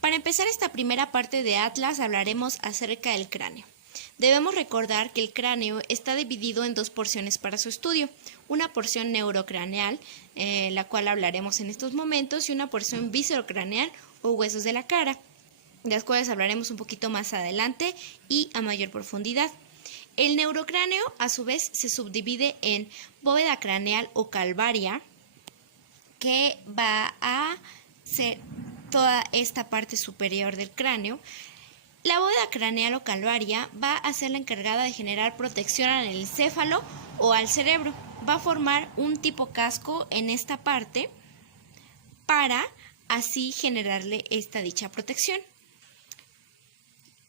Para empezar esta primera parte de Atlas hablaremos acerca del cráneo. Debemos recordar que el cráneo está dividido en dos porciones para su estudio, una porción neurocraneal, la cual hablaremos en estos momentos, y una porción viscerocraneal o huesos de la cara, de las cuales hablaremos un poquito más adelante y a mayor profundidad. El neurocráneo, a su vez, se subdivide en bóveda craneal o calvaria, que va a ser toda esta parte superior del cráneo. La bóveda craneal o calvaria va a ser la encargada de generar protección al encéfalo o al cerebro. Va a formar un tipo casco en esta parte para así generarle esta dicha protección.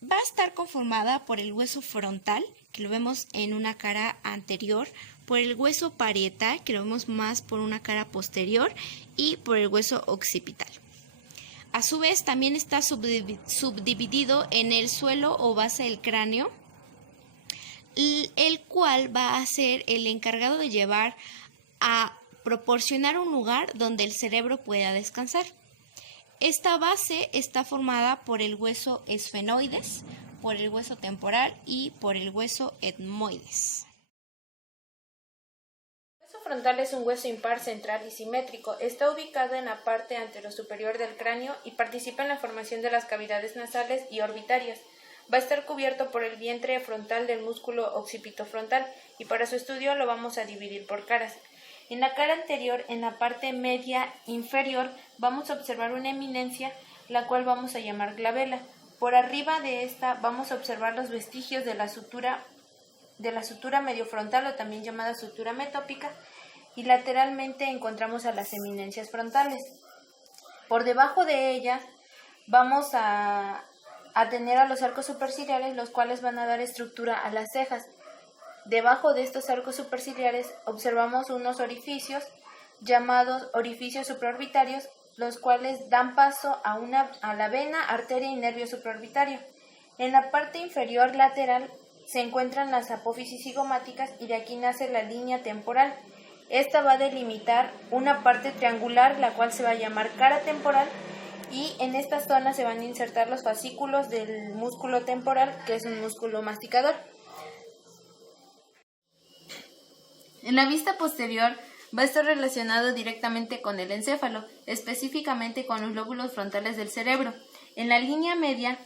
Va a estar conformada por el hueso frontal, que lo vemos en una cara anterior, por el hueso parietal, que lo vemos más por una cara posterior, y por el hueso occipital. A su vez, también está subdividido en el suelo o base del cráneo, el cual va a ser el encargado de llevar a proporcionar un lugar donde el cerebro pueda descansar. Esta base está formada por el hueso esfenoides, por el hueso temporal y por el hueso etmoides. El hueso frontal es un hueso impar central y simétrico. Está ubicado en la parte anterosuperior del cráneo y participa en la formación de las cavidades nasales y orbitarias. Va a estar cubierto por el vientre frontal del músculo occipitofrontal y para su estudio lo vamos a dividir por caras. En la cara anterior, en la parte media inferior, vamos a observar una eminencia, la cual vamos a llamar glabela. Por arriba de esta vamos a observar los vestigios de la sutura mediofrontal o también llamada sutura metópica, y lateralmente encontramos a las eminencias frontales. Por debajo de ella vamos a tener a los arcos superciliares, los cuales van a dar estructura a las cejas. Debajo de estos arcos superciliares observamos unos orificios llamados orificios supraorbitarios, los cuales dan paso a la vena, arteria y nervio supraorbitario. En la parte inferior lateral se encuentran las apófisis cigomáticas y de aquí nace la línea temporal. Esta va a delimitar una parte triangular, la cual se va a llamar cara temporal, y en esta zona se van a insertar los fascículos del músculo temporal, que es un músculo masticador. En la vista posterior va a estar relacionado directamente con el encéfalo, específicamente con los lóbulos frontales del cerebro. En la línea media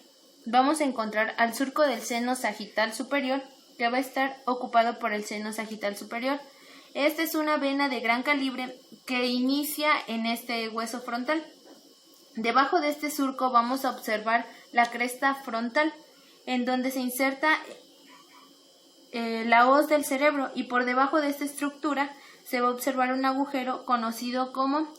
vamos a encontrar al surco del seno sagital superior, que va a estar ocupado por el seno sagital superior. Esta es una vena de gran calibre que inicia en este hueso frontal. Debajo de este surco vamos a observar la cresta frontal, en donde se inserta la hoz del cerebro, y por debajo de esta estructura se va a observar un agujero conocido como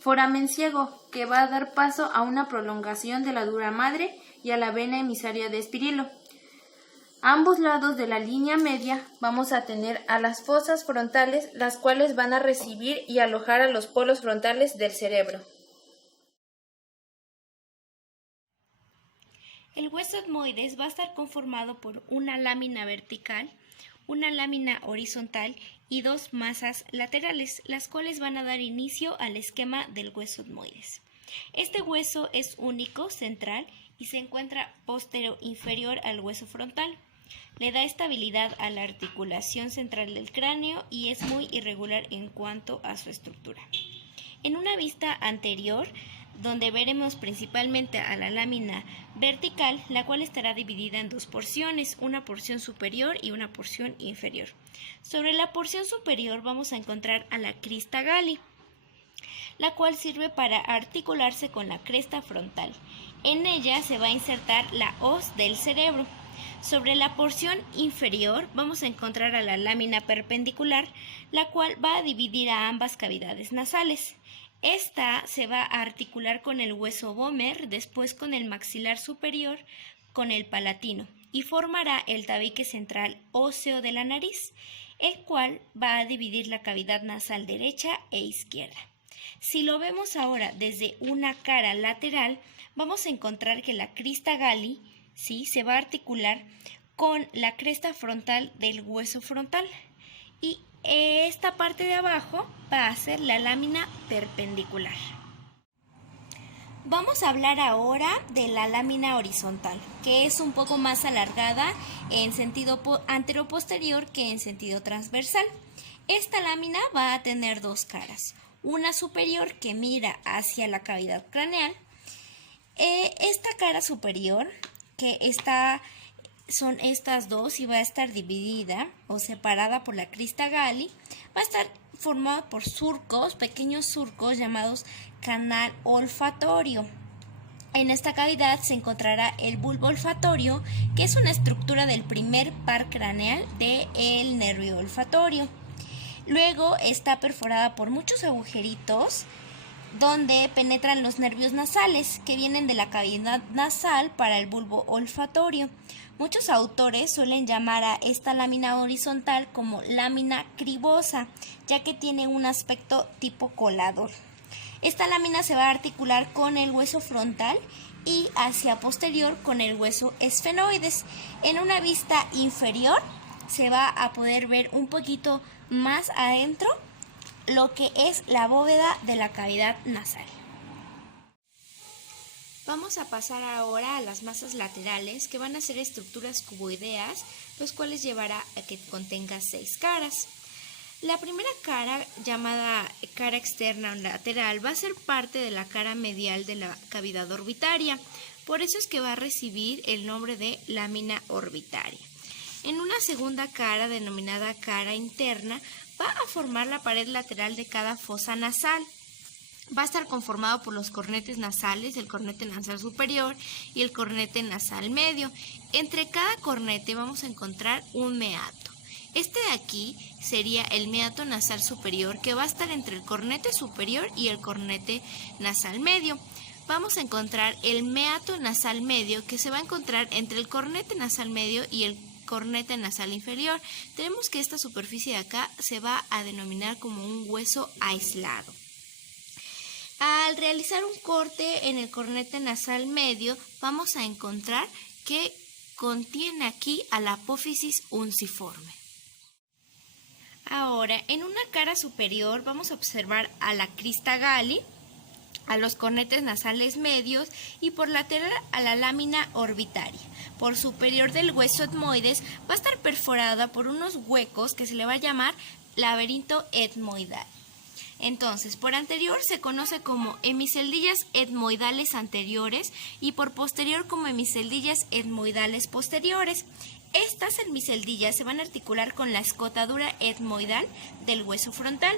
foramen ciego, que va a dar paso a una prolongación de la dura madre y a la vena emisaria de Espirilo. A ambos lados de la línea media vamos a tener a las fosas frontales, las cuales van a recibir y alojar a los polos frontales del cerebro. El hueso etmoides va a estar conformado por una lámina vertical, una lámina horizontal y dos masas laterales, las cuales van a dar inicio al esquema del hueso etmoides. Este hueso es único, central, y se encuentra inferior al hueso frontal. Le da estabilidad a la articulación central del cráneo y es muy irregular en cuanto a su estructura. En una vista anterior, donde veremos principalmente a la lámina vertical, la cual estará dividida en dos porciones, una porción superior y una porción inferior. Sobre la porción superior vamos a encontrar a la crista galli, la cual sirve para articularse con la cresta frontal. En ella se va a insertar la hoz del cerebro. Sobre la porción inferior vamos a encontrar a la lámina perpendicular, la cual va a dividir a ambas cavidades nasales. Esta se va a articular con el hueso vomer, después con el maxilar superior, con el palatino, y formará el tabique central óseo de la nariz, el cual va a dividir la cavidad nasal derecha e izquierda. Si lo vemos ahora desde una cara lateral, vamos a encontrar que la crista galli, ¿sí?, se va a articular con la cresta frontal del hueso frontal, y esta parte de abajo va a ser la lámina perpendicular. Vamos a hablar ahora de la lámina horizontal, que es un poco más alargada en sentido anteroposterior que en sentido transversal. Esta lámina va a tener dos caras, una superior que mira hacia la cavidad craneal. Esta cara superior, son estas dos y va a estar dividida o separada por la crista Galli, va a estar formada por surcos, pequeños surcos llamados canal olfatorio. En esta cavidad se encontrará el bulbo olfatorio, que es una estructura del primer par craneal del nervio olfatorio. Luego está perforada por muchos agujeritos donde penetran los nervios nasales que vienen de la cavidad nasal para el bulbo olfatorio. Muchos autores suelen llamar a esta lámina horizontal como lámina cribosa, ya que tiene un aspecto tipo colador. Esta lámina se va a articular con el hueso frontal y hacia posterior con el hueso esfenoides. En una vista inferior se va a poder ver un poquito más adentro lo que es la bóveda de la cavidad nasal. Vamos a pasar ahora a las masas laterales, que van a ser estructuras cuboideas, los cuales llevará a que contenga 6 caras. La primera cara, llamada cara externa o lateral, va a ser parte de la cara medial de la cavidad orbitaria. Por eso es que va a recibir el nombre de lámina orbitaria. En una segunda cara, denominada cara interna, va a formar la pared lateral de cada fosa nasal. Va a estar conformado por los cornetes nasales, el cornete nasal superior y el cornete nasal medio. Entre cada cornete vamos a encontrar un meato. Este de aquí sería el meato nasal superior, que va a estar entre el cornete superior y el cornete nasal medio. Vamos a encontrar el meato nasal medio, que se va a encontrar entre el cornete nasal medio y el cornete nasal inferior. Tenemos que esta superficie de acá se va a denominar como un hueso aislado. Al realizar un corte en el cornete nasal medio, vamos a encontrar que contiene aquí a la apófisis unciforme. Ahora, en una cara superior vamos a observar a la crista Galli, a los cornetes nasales medios y por lateral a la lámina orbitaria. Por superior del hueso etmoides va a estar perforada por unos huecos que se le va a llamar laberinto etmoidal. Entonces, por anterior se conoce como hemiceldillas etmoidales anteriores y por posterior como hemiceldillas etmoidales posteriores. Estas hemiceldillas se van a articular con la escotadura etmoidal del hueso frontal.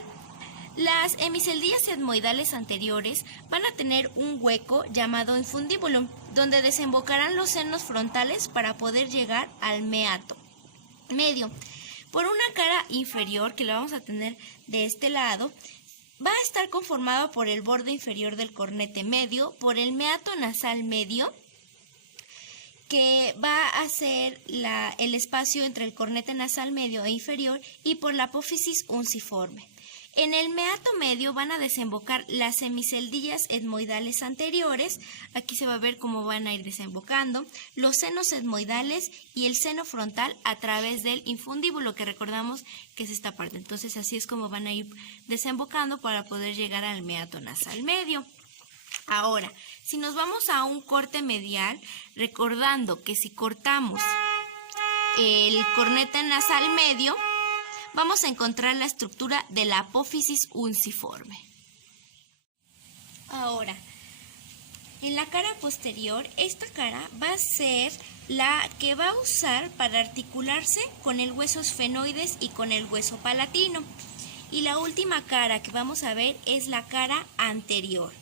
Las hemiceldillas etmoidales anteriores van a tener un hueco llamado infundibulum, donde desembocarán los senos frontales para poder llegar al meato medio. Por una cara inferior, que la vamos a tener de este lado, va a estar conformado por el borde inferior del cornete medio, por el meato nasal medio, que va a ser el espacio entre el cornete nasal medio e inferior, y por la apófisis unciforme. En el meato medio van a desembocar las hemiceldillas etmoidales anteriores, aquí se va a ver cómo van a ir desembocando, los senos etmoidales y el seno frontal a través del infundíbulo, que recordamos que es esta parte. Entonces así es como van a ir desembocando para poder llegar al meato nasal medio. Ahora, si nos vamos a un corte medial, recordando que si cortamos el cornete nasal medio, vamos a encontrar la estructura de la apófisis unciforme. Ahora, en la cara posterior, esta cara va a ser la que va a usar para articularse con el hueso esfenoides y con el hueso palatino. Y la última cara que vamos a ver es la cara anterior,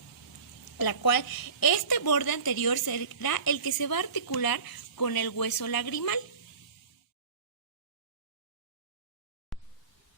la cual este borde anterior será el que se va a articular con el hueso lagrimal.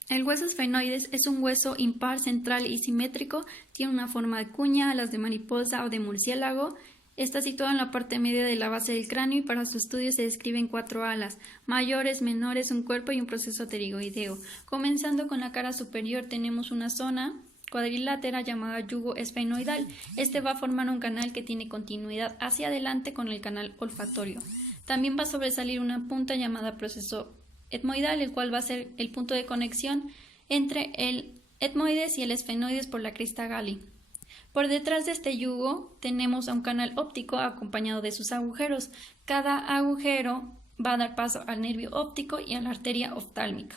El hueso esfenoides es un hueso impar central y simétrico, tiene una forma de cuña, alas de mariposa o de murciélago. Está situado en la parte media de la base del cráneo y para su estudio se describen 4 alas, mayores, menores, un cuerpo y un proceso pterigoideo. Comenzando con la cara superior tenemos una zona cuadrilátera llamada yugo esfenoidal. Este va a formar un canal que tiene continuidad hacia adelante con el canal olfatorio. También va a sobresalir una punta llamada proceso etmoidal, el cual va a ser el punto de conexión entre el etmoides y el esfenoides por la crista Galli. Por detrás de este yugo tenemos a un canal óptico acompañado de sus agujeros. Cada agujero va a dar paso al nervio óptico y a la arteria oftálmica.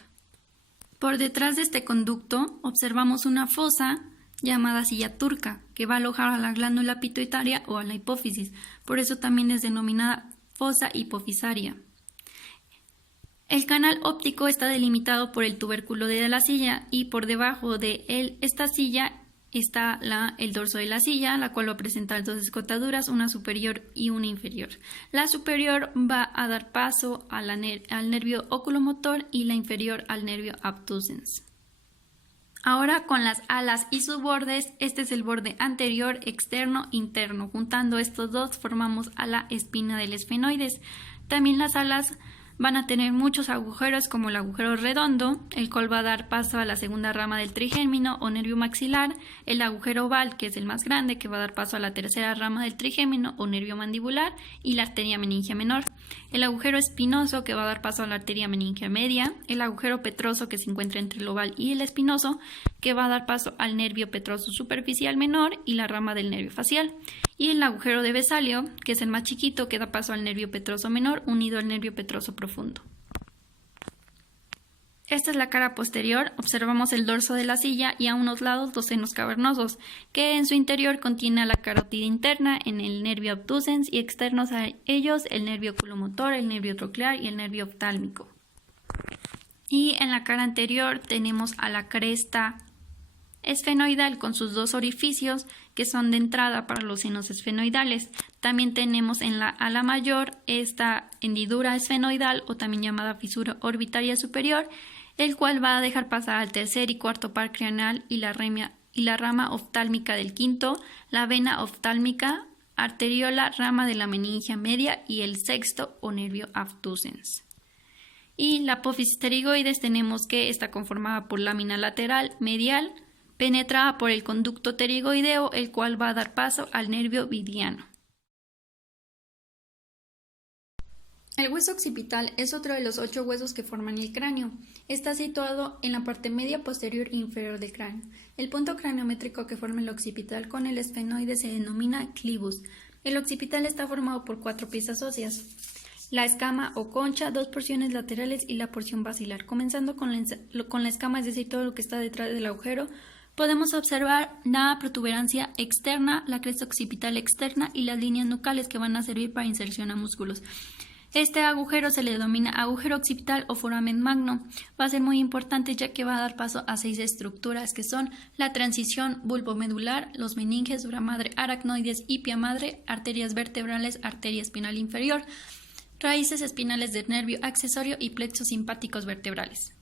Por detrás de este conducto observamos una fosa llamada silla turca, que va a alojar a la glándula pituitaria o a la hipófisis. Por eso también es denominada fosa hipofisaria. El canal óptico está delimitado por el tubérculo de la silla y por debajo de esta silla está el dorso de la silla, la cual va a presentar dos escotaduras, una superior y una inferior. La superior va a dar paso al nervio oculomotor y la inferior al nervio abducens. Ahora con las alas y sus bordes, este es el borde anterior, externo, interno. Juntando estos dos formamos a la espina del esfenoides. También las alas van a tener muchos agujeros como el agujero redondo, el cual va a dar paso a la segunda rama del trigémino o nervio maxilar, el agujero oval, que es el más grande, que va a dar paso a la tercera rama del trigémino o nervio mandibular, y la arteria meningia menor, el agujero espinoso, que va a dar paso a la arteria meningia media, el agujero petroso, que se encuentra entre el oval y el espinoso, que va a dar paso al nervio petroso superficial menor y la rama del nervio facial, y el agujero de Vesalio, que es el más chiquito, que da paso al nervio petroso menor unido al nervio petroso profundo. Esta es la cara posterior. Observamos el dorso de la silla y a unos lados los senos cavernosos, que en su interior contiene a la carótida interna en el nervio abducens y externos a ellos el nervio oculomotor, el nervio troclear y el nervio oftálmico. Y en la cara anterior tenemos a la cresta esfenoidal con sus dos orificios que son de entrada para los senos esfenoidales. También tenemos en la ala mayor esta hendidura esfenoidal o también llamada fisura orbitaria superior, el cual va a dejar pasar al tercer y cuarto par craneal y la rama oftálmica del quinto, la vena oftálmica, arteriola, rama de la meningia media y el sexto o nervio abducens. Y la apófisis pterigoides tenemos que está conformada por lámina lateral medial, penetrada por el conducto pterigoideo, el cual va a dar paso al nervio vidiano. El hueso occipital es otro de los 8 huesos que forman el cráneo. Está situado en la parte media, posterior e inferior del cráneo. El punto craniométrico que forma el occipital con el esfenoide se denomina clivus. El occipital está formado por 4 piezas óseas: la escama o concha, 2 porciones laterales y la porción basilar. Comenzando con la escama, es decir, todo lo que está detrás del agujero, podemos observar la protuberancia externa, la cresta occipital externa y las líneas nucales que van a servir para inserción a músculos. Este agujero se le denomina agujero occipital o foramen magno. Va a ser muy importante ya que va a dar paso a 6 estructuras que son la transición bulbomedular, los meninges, dura madre, aracnoides y pia madre, arterias vertebrales, arteria espinal inferior, raíces espinales del nervio accesorio y plexos simpáticos vertebrales.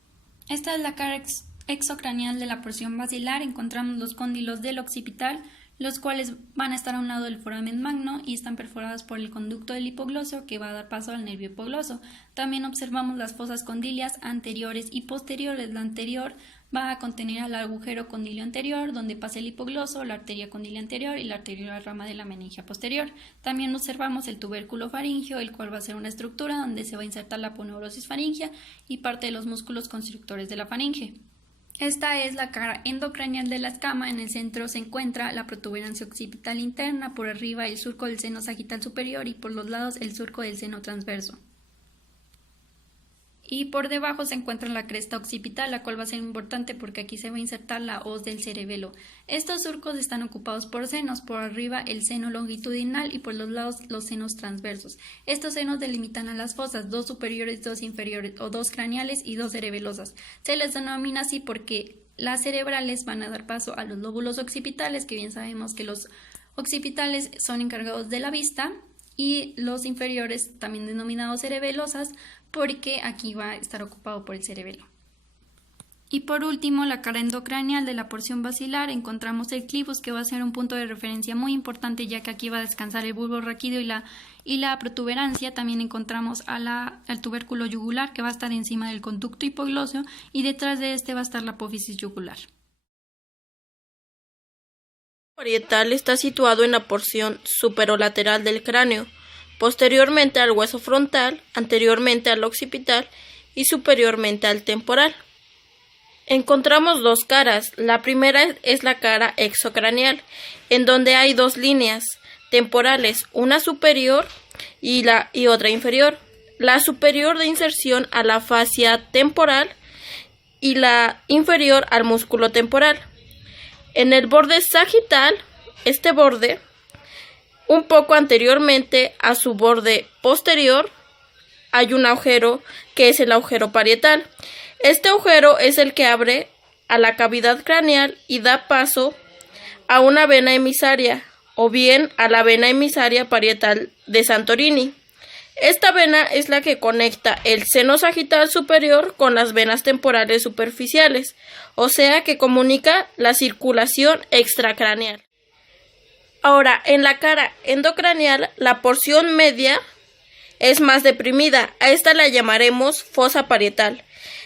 Esta es la cara exocraneal de la porción basilar. Encontramos los cóndilos del occipital, los cuales van a estar a un lado del foramen magno y están perforados por el conducto del hipoglosio que va a dar paso al nervio hipogloso. También observamos las fosas condilias anteriores y posteriores. La anterior va a contener al agujero condilio anterior, donde pasa el hipogloso, la arteria condilia anterior y la arteria rama de la meningia posterior. También observamos el tubérculo faríngeo, el cual va a ser una estructura donde se va a insertar la aponeurosis faríngea y parte de los músculos constrictores de la faringe. Esta es la cara endocraneal de la escama. En el centro se encuentra la protuberancia occipital interna, por arriba el surco del seno sagital superior y por los lados el surco del seno transverso. Y por debajo se encuentra la cresta occipital, la cual va a ser importante porque aquí se va a insertar la hoz del cerebelo. Estos surcos están ocupados por senos, por arriba el seno longitudinal y por los lados los senos transversos. Estos senos delimitan a las fosas, 2 superiores, 2 inferiores o 2 craneales y 2 cerebelosas. Se les denomina así porque las cerebrales van a dar paso a los lóbulos occipitales, que bien sabemos que los occipitales son encargados de la vista, y los inferiores, también denominados cerebelosas, porque aquí va a estar ocupado por el cerebelo. Y por último, la cara endocraneal de la porción basilar, encontramos el clivus, que va a ser un punto de referencia muy importante, ya que aquí va a descansar el bulbo raquídeo y la protuberancia. También encontramos al tubérculo yugular, que va a estar encima del conducto hipoglosio, y detrás de este va a estar la apófisis yugular. El parietal está situado en la porción superolateral del cráneo, posteriormente al hueso frontal, anteriormente al occipital y superiormente al temporal. encontramos dos caras. La primera es la cara exocraneal, en donde hay dos líneas temporales, una superior y otra inferior. La superior de inserción a la fascia temporal y la inferior al músculo temporal. En el borde sagital, este borde, un poco anteriormente a su borde posterior, hay un agujero que es el agujero parietal. Este agujero es el que abre a la cavidad craneal y da paso a una vena emisaria o bien a la vena emisaria parietal de Santorini. Esta vena es la que conecta el seno sagital superior con las venas temporales superficiales, o sea que comunica la circulación extracraneal. Ahora, en la cara endocraneal, la porción media es más deprimida. A esta la llamaremos fosa parietal.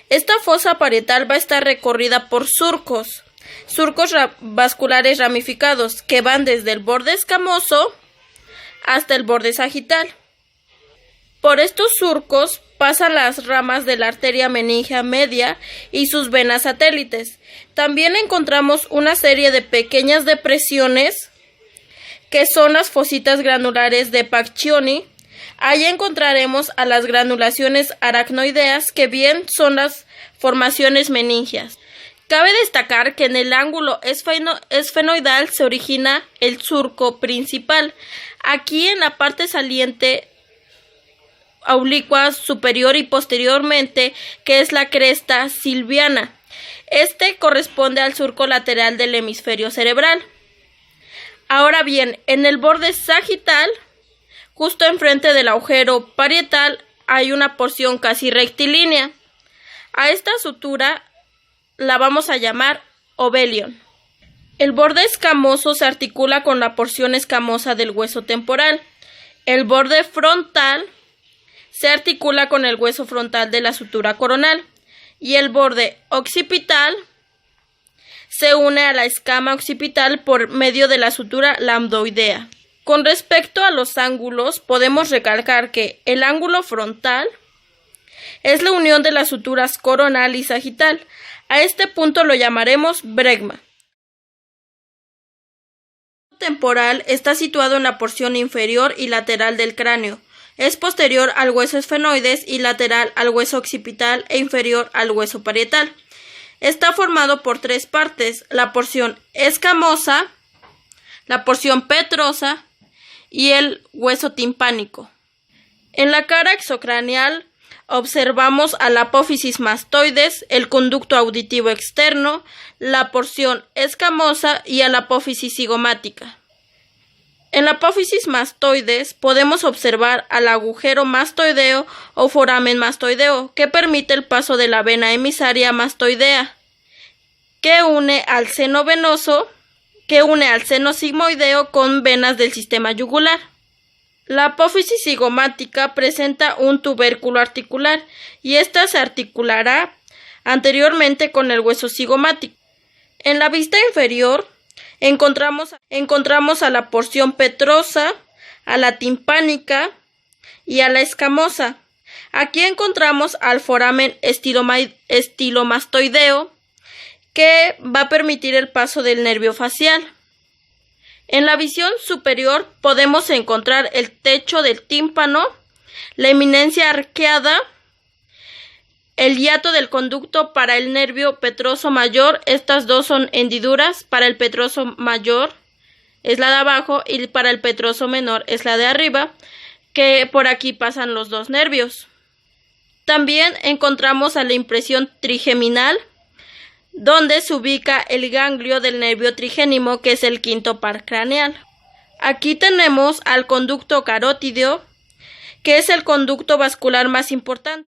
Esta fosa parietal va a estar recorrida por surcos vasculares ramificados que van desde el borde escamoso hasta el borde sagital. Por estos surcos pasan las ramas de la arteria meningea media y sus venas satélites. También encontramos una serie de pequeñas depresiones que son las fositas granulares de Pacchioni. Ahí encontraremos a las granulaciones aracnoideas, que bien son las formaciones meningias. Cabe destacar que en el ángulo esfenoidal se origina el surco principal. Aquí en la parte saliente oblicua superior y posteriormente, que es la cresta silviana. Este corresponde al surco lateral del hemisferio cerebral. Ahora bien, en el borde sagital, justo enfrente del agujero parietal, hay una porción casi rectilínea. A esta sutura la vamos a llamar ovelion. El borde escamoso se articula con la porción escamosa del hueso temporal. El borde frontal se articula con el hueso frontal de la sutura coronal. Y el borde occipital se une a la escama occipital por medio de la sutura lambdoidea. Con respecto a los ángulos, podemos recalcar que el ángulo frontal es la unión de las suturas coronal y sagital. A este punto lo llamaremos bregma. El hueso temporal está situado en la porción inferior y lateral del cráneo. Es posterior al hueso esfenoides y lateral al hueso occipital e inferior al hueso parietal. Está formado por tres partes: la porción escamosa, la porción petrosa y el hueso timpánico. En la cara exocraneal observamos a la apófisis mastoides, el conducto auditivo externo, la porción escamosa y a la apófisis cigomática. En la apófisis mastoides podemos observar al agujero mastoideo o foramen mastoideo, que permite el paso de la vena emisaria mastoidea, que une al seno sigmoideo con venas del sistema yugular. La apófisis cigomática presenta un tubérculo articular y ésta se articulará anteriormente con el hueso cigomático. En la vista inferior encontramos a la porción petrosa, a la timpánica y a la escamosa. Aquí encontramos al foramen estilomastoideo, que va a permitir el paso del nervio facial. En la visión superior podemos encontrar el techo del tímpano, la eminencia arqueada, el hiato del conducto para el nervio petroso mayor. Estas dos son hendiduras. Para el petroso mayor es la de abajo y para el petroso menor es la de arriba, que por aquí pasan los dos nervios. También encontramos a la impresión trigeminal, donde se ubica el ganglio del nervio trigénimo, que es el quinto par craneal. Aquí tenemos al conducto carótido, que es el conducto vascular más importante.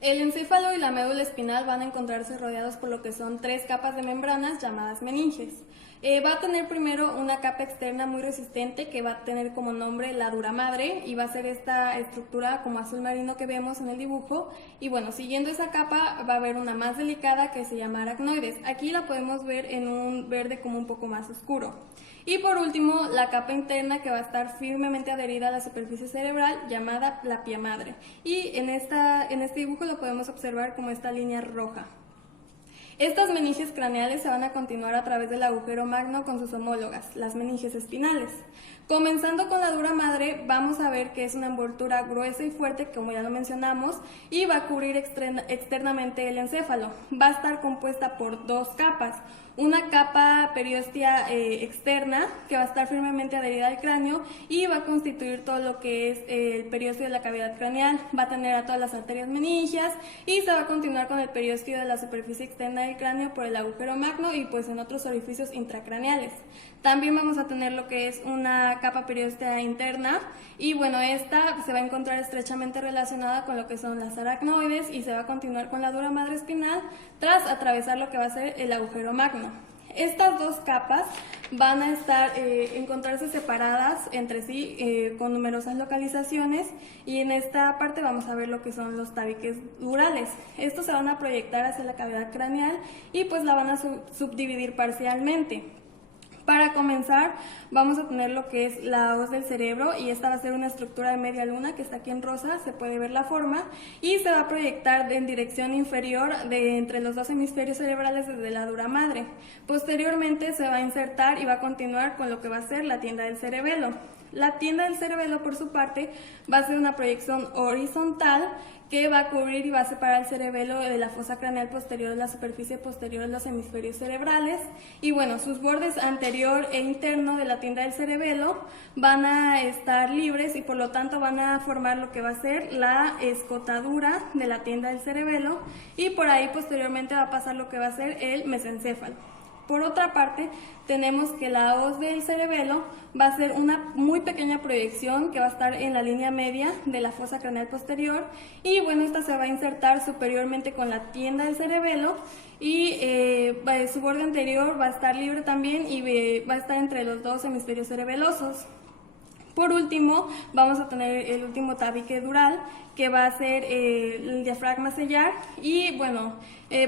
El encéfalo y la médula espinal van a encontrarse rodeados por lo que son tres capas de membranas llamadas meninges. Va a tener primero una capa externa muy resistente que va a tener como nombre la dura madre y va a ser esta estructura como azul marino que vemos en el dibujo. Y bueno, siguiendo esa capa va a haber una más delicada que se llama aracnoides. Aquí la podemos ver en un verde como un poco más oscuro. Y por último, la capa interna que va a estar firmemente adherida a la superficie cerebral llamada la pía madre. Y en este dibujo lo podemos observar como esta línea roja. Estas meninges craneales se van a continuar a través del agujero magno con sus homólogas, las meninges espinales. Comenzando con la dura madre, vamos a ver que es una envoltura gruesa y fuerte, como ya lo mencionamos, y va a cubrir externamente el encéfalo. Va a estar compuesta por dos capas. Una capa periostea externa que va a estar firmemente adherida al cráneo y va a constituir todo lo que es el periósteo de la cavidad craneal. Va a tener a todas las arterias meningias y se va a continuar con el periósteo de la superficie externa del cráneo por el agujero magno y pues en otros orificios intracraneales. También vamos a tener lo que es una capa perióstea interna y bueno, esta se va a encontrar estrechamente relacionada con lo que son las aracnoides y se va a continuar con la dura madre espinal tras atravesar lo que va a ser el agujero magno. Estas dos capas van a encontrarse separadas entre sí con numerosas localizaciones y en esta parte vamos a ver lo que son los tabiques durales. Estos se van a proyectar hacia la cavidad craneal y pues la van a subdividir parcialmente. Para comenzar, vamos a tener lo que es la hoz del cerebro y esta va a ser una estructura de media luna que está aquí en rosa, se puede ver la forma y se va a proyectar en dirección inferior de entre los dos hemisferios cerebrales desde la dura madre. Posteriormente se va a insertar y va a continuar con lo que va a ser la tienda del cerebelo. La tienda del cerebelo, por su parte, va a ser una proyección horizontal que va a cubrir y va a separar el cerebelo de la fosa craneal posterior de la superficie posterior de los hemisferios cerebrales. Y bueno, sus bordes anterior e interno de la tienda del cerebelo van a estar libres y por lo tanto van a formar lo que va a ser la escotadura de la tienda del cerebelo y por ahí posteriormente va a pasar lo que va a ser el mesencéfalo. Por otra parte, tenemos que la hoz del cerebelo va a ser una muy pequeña proyección que va a estar en la línea media de la fosa craneal posterior y bueno, esta se va a insertar superiormente con la tienda del cerebelo y su borde anterior va a estar libre también y va a estar entre los dos hemisferios cerebelosos. Por último, vamos a tener el último tabique dural, que va a ser el diafragma sellar y bueno,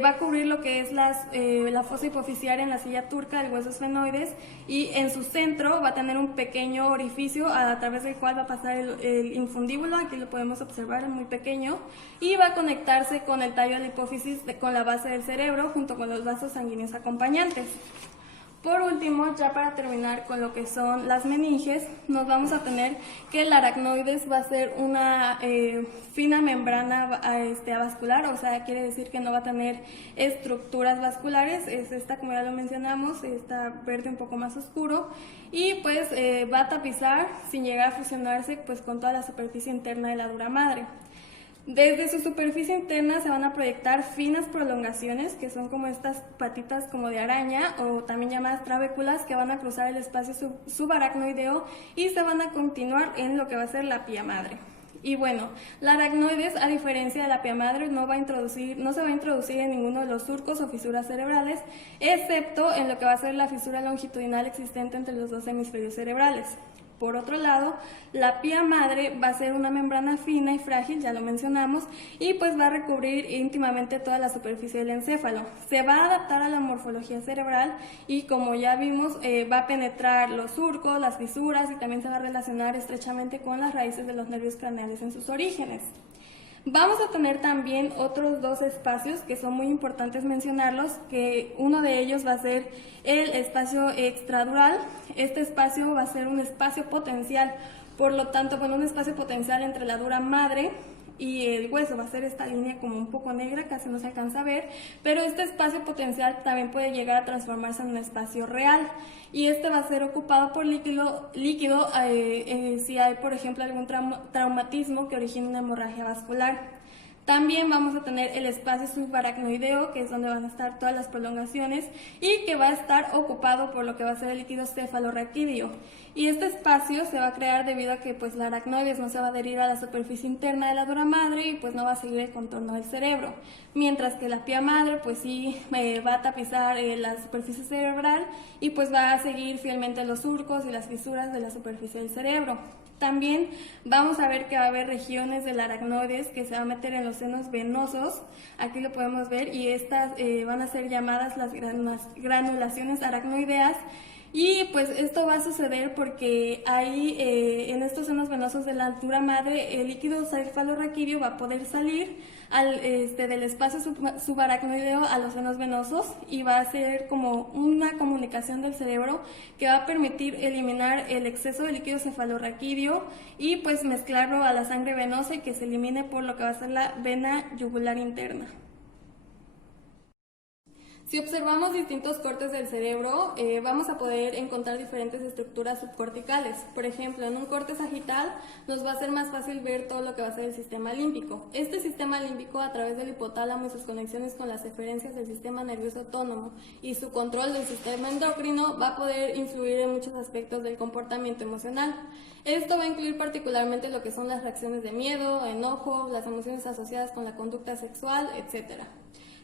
va a cubrir lo que es la fosa hipoficiaria en la silla turca del hueso esfenoides y en su centro va a tener un pequeño orificio a través del cual va a pasar el infundíbulo, aquí lo podemos observar, es muy pequeño, y va a conectarse con el tallo de la hipófisis con la base del cerebro junto con los vasos sanguíneos acompañantes. Por último, ya para terminar con lo que son las meninges, nos vamos a tener que el aracnoides va a ser una fina membrana avascular, o sea, quiere decir que no va a tener estructuras vasculares, es esta, como ya lo mencionamos, esta verde un poco más oscuro, y pues va a tapizar sin llegar a fusionarse pues con toda la superficie interna de la dura madre. Desde su superficie interna se van a proyectar finas prolongaciones que son como estas patitas como de araña o también llamadas trabéculas que van a cruzar el espacio subaracnoideo y se van a continuar en lo que va a ser la pía madre. Y bueno, la aracnoides, a diferencia de la pía madre, no se va a introducir en ninguno de los surcos o fisuras cerebrales, excepto en lo que va a ser la fisura longitudinal existente entre los dos hemisferios cerebrales. Por otro lado, la pía madre va a ser una membrana fina y frágil, ya lo mencionamos, y pues va a recubrir íntimamente toda la superficie del encéfalo. Se va a adaptar a la morfología cerebral y como ya vimos, va a penetrar los surcos, las fisuras y también se va a relacionar estrechamente con las raíces de los nervios craneales en sus orígenes. Vamos a tener también otros dos espacios que son muy importantes mencionarlos, que uno de ellos va a ser el espacio extradural. Este espacio va a ser un espacio potencial, por lo tanto, un espacio potencial entre la dura madre y el hueso, va a ser esta línea como un poco negra, casi no se alcanza a ver, pero este espacio potencial también puede llegar a transformarse en un espacio real y este va a ser ocupado por líquido si hay, por ejemplo, algún traumatismo que origine una hemorragia vascular. También vamos a tener el espacio subaracnoideo, que es donde van a estar todas las prolongaciones y que va a estar ocupado por lo que va a ser el líquido cefalorraquídeo. Y este espacio se va a crear debido a que pues la aracnoides no se va a adherir a la superficie interna de la dura madre y pues no va a seguir el contorno del cerebro. Mientras que la pía madre pues sí va a tapizar la superficie cerebral y pues va a seguir fielmente los surcos y las fisuras de la superficie del cerebro. También vamos a ver que va a haber regiones del aracnoides que se va a meter en los senos venosos, aquí lo podemos ver, y estas van a ser llamadas las granulaciones aracnoideas. Y pues esto va a suceder porque ahí en estos senos venosos de la altura madre el líquido cefalorraquídeo va a poder salir del espacio subaracnoideo a los senos venosos y va a ser como una comunicación del cerebro que va a permitir eliminar el exceso de líquido cefalorraquídeo y pues mezclarlo a la sangre venosa y que se elimine por lo que va a ser la vena yugular interna. Si observamos distintos cortes del cerebro, vamos a poder encontrar diferentes estructuras subcorticales. Por ejemplo, en un corte sagital nos va a ser más fácil ver todo lo que va a ser el sistema límbico. Este sistema límbico, a través del hipotálamo y sus conexiones con las eferencias del sistema nervioso autónomo y su control del sistema endocrino, va a poder influir en muchos aspectos del comportamiento emocional. Esto va a incluir particularmente lo que son las reacciones de miedo, enojo, las emociones asociadas con la conducta sexual, etc.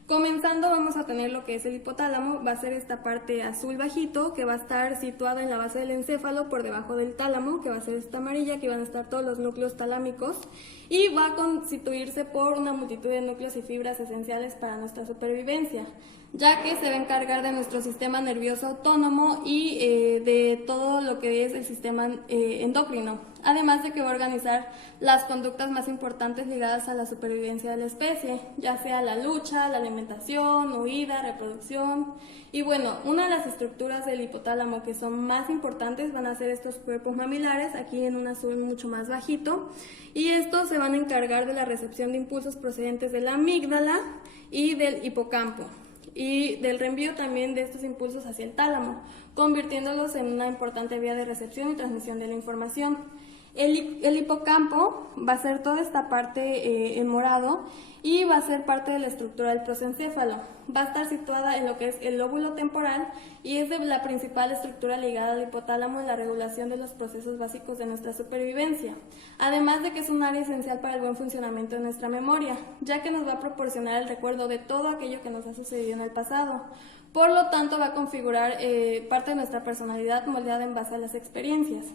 Comenzando vamos a tener lo que es el hipotálamo, va a ser esta parte azul bajito que va a estar situada en la base del encéfalo por debajo del tálamo, que va a ser esta amarilla, que van a estar todos los núcleos talámicos y va a constituirse por una multitud de núcleos y fibras esenciales para nuestra supervivencia, ya que se va a encargar de nuestro sistema nervioso autónomo y de todo lo que es el sistema endocrino, además de que va a organizar las conductas más importantes ligadas a la supervivencia de la especie, ya sea la lucha, la alimentación, huida, reproducción. Y bueno, una de las estructuras del hipotálamo que son más importantes van a ser estos cuerpos mamilares, aquí en un azul mucho más bajito, y estos se van a encargar de la recepción de impulsos procedentes de la amígdala y del hipocampo, y del reenvío también de estos impulsos hacia el tálamo, convirtiéndolos en una importante vía de recepción y transmisión de la información. El hipocampo va a ser toda esta parte en morado y va a ser parte de la estructura del prosencéfalo. Va a estar situada en lo que es el lóbulo temporal y es de la principal estructura ligada al hipotálamo en la regulación de los procesos básicos de nuestra supervivencia. Además de que es un área esencial para el buen funcionamiento de nuestra memoria, ya que nos va a proporcionar el recuerdo de todo aquello que nos ha sucedido en el pasado. Por lo tanto, va a configurar parte de nuestra personalidad moldeada en base a las experiencias.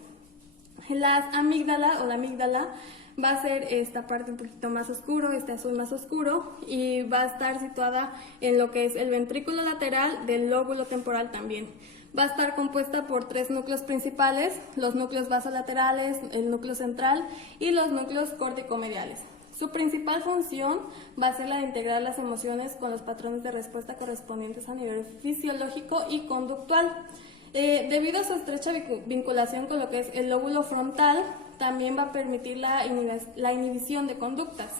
La amígdala va a ser esta parte un poquito más oscuro, este azul más oscuro, y va a estar situada en lo que es el ventrículo lateral del lóbulo temporal también. Va a estar compuesta por 3 núcleos principales, los núcleos basolaterales, el núcleo central y los núcleos córtico-mediales. Su principal función va a ser la de integrar las emociones con los patrones de respuesta correspondientes a nivel fisiológico y conductual. Debido a su estrecha vinculación con lo que es el lóbulo frontal, también va a permitir la inhibición de conductas.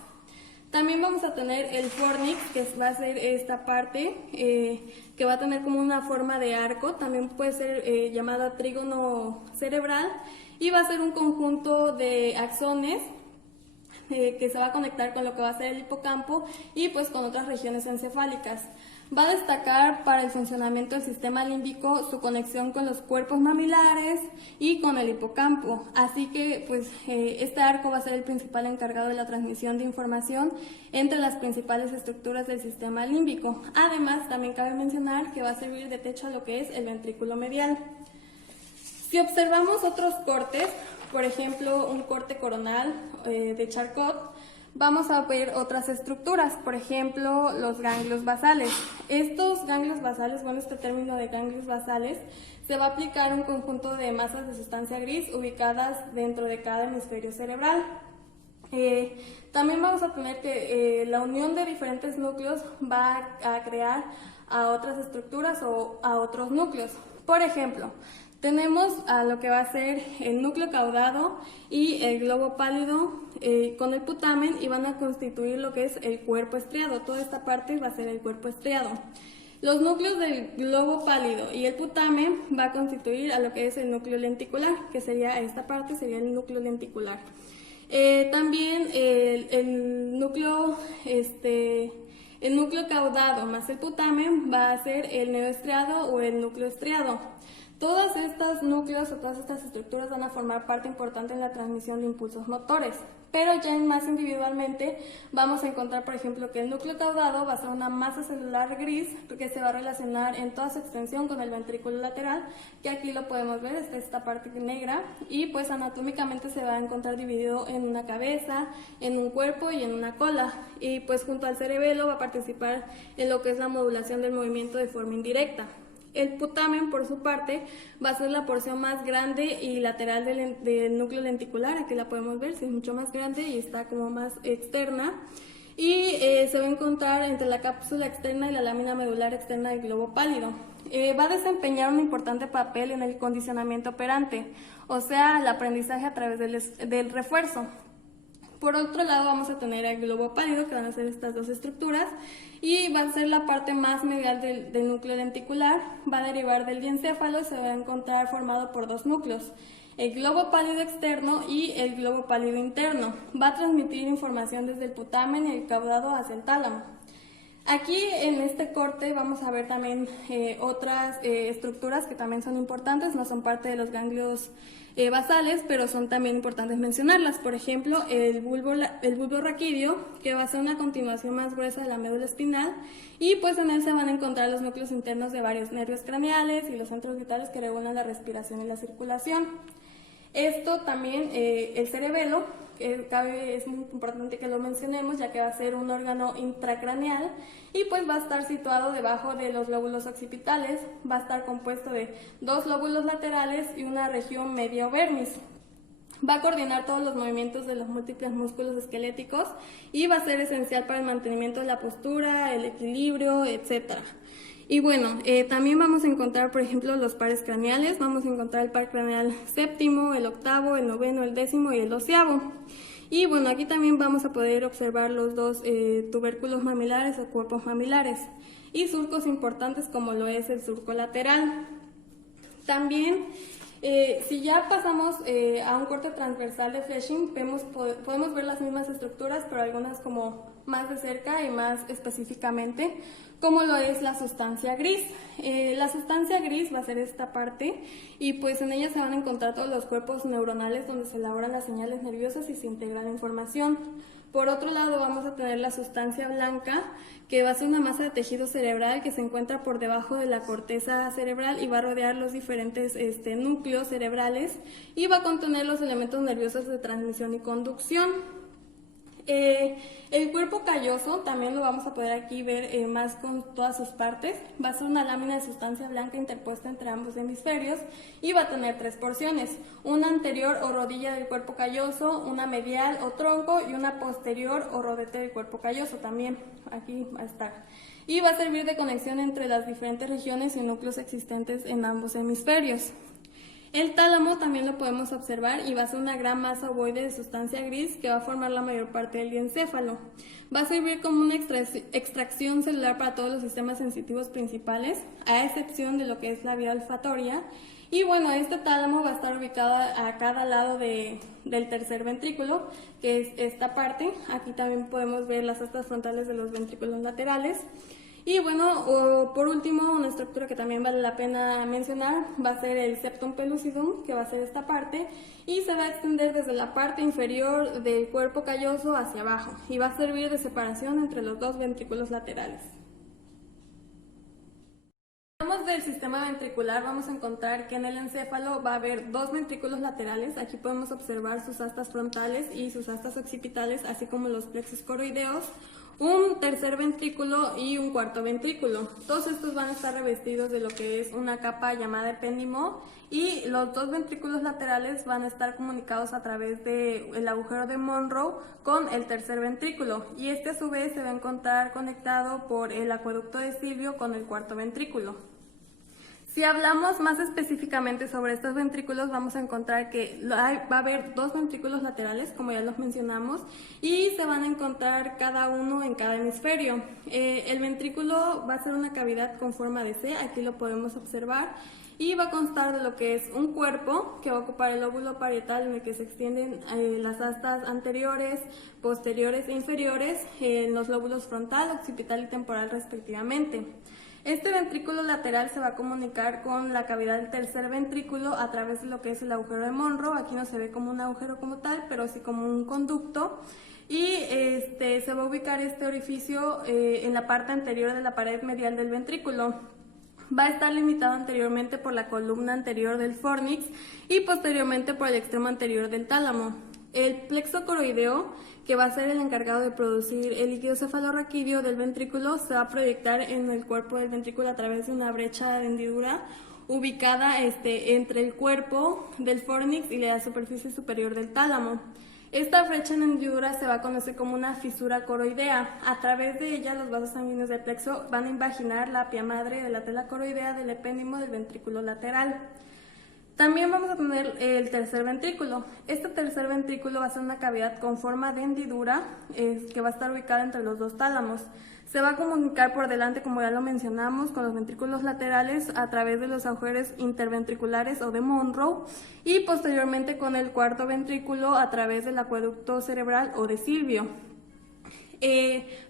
También vamos a tener el fornix, que va a ser esta parte que va a tener como una forma de arco, también puede ser llamada trígono cerebral, y va a ser un conjunto de axones que se va a conectar con lo que va a ser el hipocampo y pues con otras regiones encefálicas. Va a destacar para el funcionamiento del sistema límbico su conexión con los cuerpos mamilares y con el hipocampo, así que pues este arco va a ser el principal encargado de la transmisión de información entre las principales estructuras del sistema límbico. Además, también cabe mencionar que va a servir de techo a lo que es el ventrículo medial. Si observamos otros cortes, por ejemplo un corte coronal de Charcot, vamos a ver otras estructuras, por ejemplo, los ganglios basales. Estos ganglios basales, bueno, este término de ganglios basales, se va a aplicar un conjunto de masas de sustancia gris ubicadas dentro de cada hemisferio cerebral. También vamos a tener que la unión de diferentes núcleos va a crear a otras estructuras o a otros núcleos. Por ejemplo, tenemos a lo que va a ser el núcleo caudado y el globo pálido con el putamen, y van a constituir lo que es el cuerpo estriado. Toda esta parte va a ser el cuerpo estriado. Los núcleos del globo pálido y el putamen va a constituir a lo que es el núcleo lenticular, que sería esta parte, sería el núcleo lenticular. También el núcleo caudado más el putamen va a ser el neoestriado o el núcleo estriado. Todos estos núcleos o todas estas estructuras van a formar parte importante en la transmisión de impulsos motores, pero ya más individualmente vamos a encontrar, por ejemplo, que el núcleo caudado va a ser una masa celular gris que se va a relacionar en toda su extensión con el ventrículo lateral, que aquí lo podemos ver, esta parte negra, y pues anatómicamente se va a encontrar dividido en una cabeza, en un cuerpo y en una cola, y pues junto al cerebelo va a participar en lo que es la modulación del movimiento de forma indirecta. El putamen, por su parte, va a ser la porción más grande y lateral del núcleo lenticular. Aquí la podemos ver, sí, es mucho más grande y está como más externa. Y se va a encontrar entre la cápsula externa y la lámina medular externa del globo pálido. Va a desempeñar un importante papel en el condicionamiento operante, o sea, el aprendizaje a través del refuerzo. Por otro lado vamos a tener el globo pálido, que van a ser estas dos estructuras, y va a ser la parte más medial del núcleo lenticular, va a derivar del diencéfalo y se va a encontrar formado por dos núcleos, el globo pálido externo y el globo pálido interno. Va a transmitir información desde el putamen y el caudado hacia el tálamo. Aquí en este corte vamos a ver también otras estructuras que también son importantes, no son parte de los ganglios basales, pero son también importantes mencionarlas. Por ejemplo, el bulbo raquídeo, que va a ser una continuación más gruesa de la médula espinal, y pues en él se van a encontrar los núcleos internos de varios nervios craneales y los centros vitales que regulan la respiración y la circulación. Esto también, el cerebelo, es muy importante que lo mencionemos, ya que va a ser un órgano intracraneal y pues va a estar situado debajo de los lóbulos occipitales, va a estar compuesto de dos lóbulos laterales y una región media o vermis. Va a coordinar todos los movimientos de los múltiples músculos esqueléticos y va a ser esencial para el mantenimiento de la postura, el equilibrio, etc. Y bueno, también vamos a encontrar, por ejemplo, los pares craneales. Vamos a encontrar el par craneal séptimo, el octavo, el noveno, el décimo y el 12º. Y bueno, aquí también vamos a poder observar los dos tubérculos mamilares o cuerpos mamilares y surcos importantes como lo es el surco lateral. También, si ya pasamos a un corte transversal de Fletching, podemos ver las mismas estructuras, pero algunas como más de cerca y más específicamente, como lo es la sustancia gris. La sustancia gris va a ser esta parte y pues en ella se van a encontrar todos los cuerpos neuronales donde se elaboran las señales nerviosas y se integra la información. Por otro lado vamos a tener la sustancia blanca, que va a ser una masa de tejido cerebral que se encuentra por debajo de la corteza cerebral y va a rodear los diferentes núcleos cerebrales y va a contener los elementos nerviosos de transmisión y conducción. El cuerpo calloso también lo vamos a poder aquí ver más con todas sus partes. Va a ser una lámina de sustancia blanca interpuesta entre ambos hemisferios y va a tener tres porciones: una anterior o rodilla del cuerpo calloso, una medial o tronco y una posterior o rodete del cuerpo calloso también. Aquí va a estar. Y va a servir de conexión entre las diferentes regiones y núcleos existentes en ambos hemisferios. El tálamo también lo podemos observar y va a ser una gran masa ovoide de sustancia gris que va a formar la mayor parte del diencéfalo. Va a servir como una extracción celular para todos los sistemas sensitivos principales, a excepción de lo que es la vía olfatoria. Y bueno, este tálamo va a estar ubicado a cada lado del tercer ventrículo, que es esta parte. Aquí también podemos ver las astas frontales de los ventrículos laterales. Y bueno, por último, una estructura que también vale la pena mencionar va a ser el septum pellucidum, que va a ser esta parte, y se va a extender desde la parte inferior del cuerpo calloso hacia abajo, y va a servir de separación entre los dos ventrículos laterales. Si hablamos del sistema ventricular, vamos a encontrar que en el encéfalo va a haber dos ventrículos laterales. Aquí podemos observar sus astas frontales y sus astas occipitales, así como los plexos coroideos, un tercer ventrículo y un cuarto ventrículo. Todos estos van a estar revestidos de lo que es una capa llamada epéndimo, y los dos ventrículos laterales van a estar comunicados a través del agujero de Monroe con el tercer ventrículo, y este a su vez se va a encontrar conectado por el acueducto de Silvio con el cuarto ventrículo. Si hablamos más específicamente sobre estos ventrículos, vamos a encontrar que va a haber dos ventrículos laterales, como ya los mencionamos, y se van a encontrar cada uno en cada hemisferio. El ventrículo va a ser una cavidad con forma de C, aquí lo podemos observar, y va a constar de lo que es un cuerpo que va a ocupar el lóbulo parietal en el que se extienden las astas anteriores, posteriores e inferiores en los lóbulos frontal, occipital y temporal respectivamente. Este ventrículo lateral se va a comunicar con la cavidad del tercer ventrículo a través de lo que es el agujero de Monro. Aquí no se ve como un agujero como tal, pero sí como un conducto. Y se va a ubicar este orificio en la parte anterior de la pared medial del ventrículo. Va a estar limitado anteriormente por la columna anterior del fornix y posteriormente por el extremo anterior del tálamo. El plexo coroideo, que va a ser el encargado de producir el líquido cefalorraquídeo del ventrículo, se va a proyectar en el cuerpo del ventrículo a través de una brecha de hendidura ubicada entre el cuerpo del fornix y la superficie superior del tálamo. Esta brecha en hendidura se va a conocer como una fisura coroidea. A través de ella, los vasos sanguíneos del plexo van a invaginar la pia madre de la tela coroidea del epéndimo del ventrículo lateral. También vamos a tener el tercer ventrículo. Este tercer ventrículo va a ser una cavidad con forma de hendidura que va a estar ubicada entre los dos tálamos. Se va a comunicar por delante, como ya lo mencionamos, con los ventrículos laterales a través de los agujeros interventriculares o de Monro y posteriormente con el cuarto ventrículo a través del acueducto cerebral o de Silvio.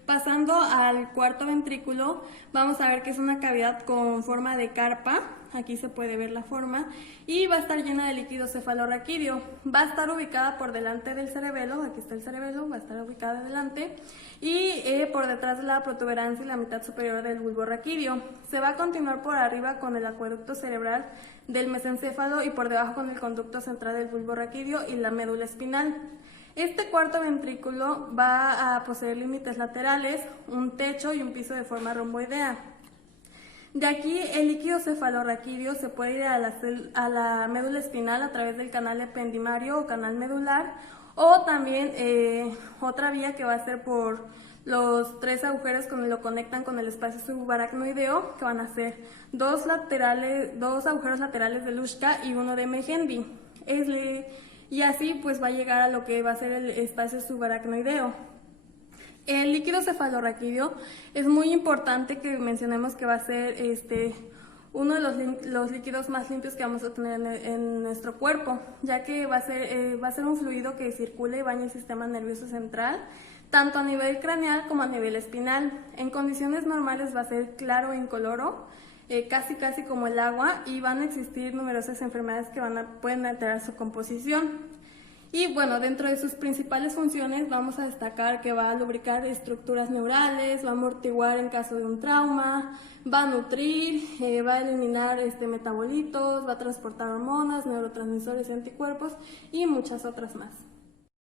Pasando al cuarto ventrículo, vamos a ver que es una cavidad con forma de carpa. Aquí se puede ver la forma y va a estar llena de líquido cefalorraquídeo. Va a estar ubicada por delante del cerebelo, aquí está el cerebelo, va a estar ubicada delante y por detrás de la protuberancia y la mitad superior del bulbo raquídeo. Se va a continuar por arriba con el acueducto cerebral del mesencéfalo y por debajo con el conducto central del bulbo raquídeo y la médula espinal. Este cuarto ventrículo va a poseer límites laterales, un techo y un piso de forma romboidea. De aquí el líquido cefalorraquídeo se puede ir a la médula espinal a través del canal ependimario o canal medular, o también otra vía que va a ser por los tres agujeros que lo conectan con el espacio subaracnoideo, que van a ser dos agujeros laterales de Luschka y uno de Mehendi. Y así pues va a llegar a lo que va a ser el espacio subaracnoideo. El líquido cefalorraquídeo es muy importante que mencionemos que va a ser uno de los líquidos más limpios que vamos a tener en nuestro cuerpo, ya que va a ser un fluido que circula y baña el sistema nervioso central, tanto a nivel craneal como a nivel espinal. En condiciones normales va a ser claro e incoloro, casi como el agua, y van a existir numerosas enfermedades que pueden alterar su composición. Y bueno, dentro de sus principales funciones vamos a destacar que va a lubricar estructuras neurales, va a amortiguar en caso de un trauma, va a nutrir, va a eliminar metabolitos, va a transportar hormonas, neurotransmisores y anticuerpos y muchas otras más.